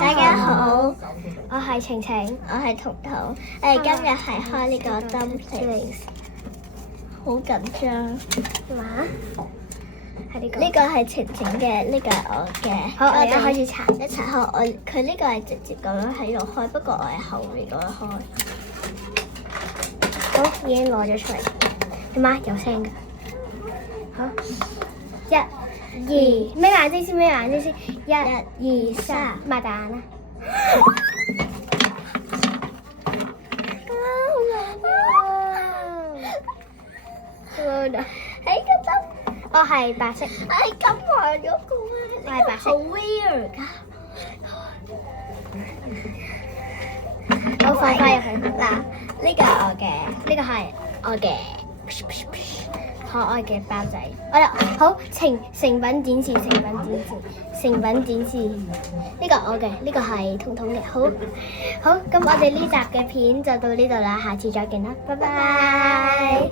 大家好，我係晴晴，我係彤彤。我哋今日係開呢個 dumplings，好緊張。嘛？係呢個。呢個係晴晴嘅，呢個係我嘅。好，我而家開始搽。一齊開。佢呢個係直接咁樣喺度開，不過我係後面咁樣開。好，已經攞咗出嚟。點啊？有聲㗎。好，一、二，眯眼睛先，眯眼睛先。一、二、三，擘大眼啦。喺個燈，我係白色。係咁壞咗個啊！我係白色。好 weird 㗎。我放翻入去。嗱，呢個係我嘅，呢個係我嘅。可愛嘅包仔，我哋好成品展示，成品展示。呢個我嘅，呢個係彤彤嘅，好，咁我哋呢集嘅片就到呢度啦，下次再見啦，拜拜。